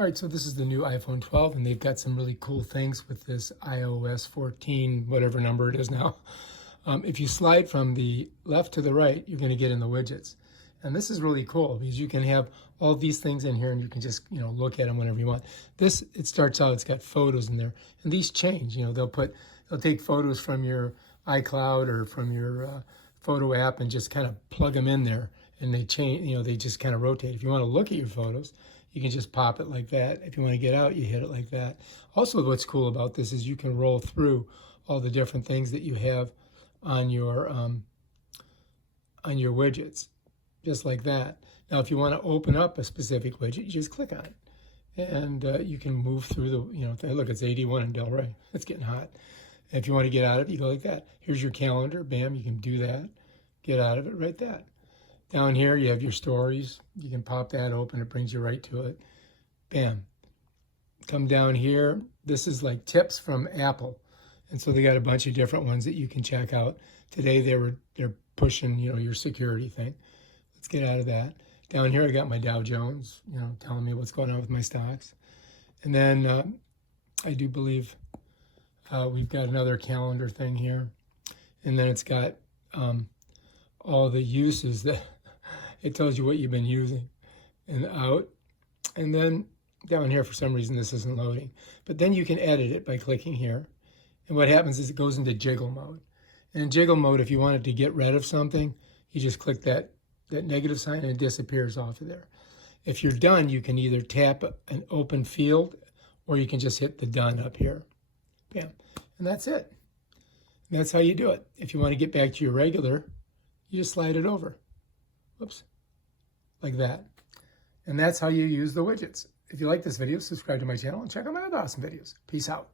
All right, so this is the new iPhone 12, and they've got some really cool things with this iOS 14, whatever number it is now. If you slide from the left to the right, you're going to get in the widgets. And this is really cool because you can have all these things in here and you can just, look at them whenever you want. This, it starts out, it's got photos in there. And these change, they'll take photos from your iCloud or from your photo app and just kind of plug them in there. And they change, they just kind of rotate. If you want to look at your photos, you can just pop it like that. If you want to get out, you hit it like that. Also, what's cool about this is you can roll through all the different things that you have on your widgets, just like that. Now, if you want to open up a specific widget, you just click on it, and you can move through the. Look, it's 81 in Delray. It's getting hot. And if you want to get out of it, you go like that. Here's your calendar. Bam, you can do that. Get out of it right that. Down here, you have your stories. You can pop that open. It brings you right to it. Bam. Come down here. This is like tips from Apple. And so they got a bunch of different ones that you can check out. Today, they're pushing, your security thing. Let's get out of that. Down here, I got my Dow Jones, telling me what's going on with my stocks. And then I do believe we've got another calendar thing here. And then it's got all the uses that it tells you what you've been using and out. And then down here, for some reason, this isn't loading. But then you can edit it by clicking here. And what happens is it goes into jiggle mode. And in jiggle mode, if you wanted to get rid of something, you just click that negative sign and it disappears off of there. If you're done, you can either tap an open field or you can just hit the done up here. Bam. And that's it. And that's how you do it. If you want to get back to your regular, you just slide it over. Whoops. Like that. And that's how you use the widgets. If you like this video, subscribe to my channel and check out my other awesome videos. Peace out.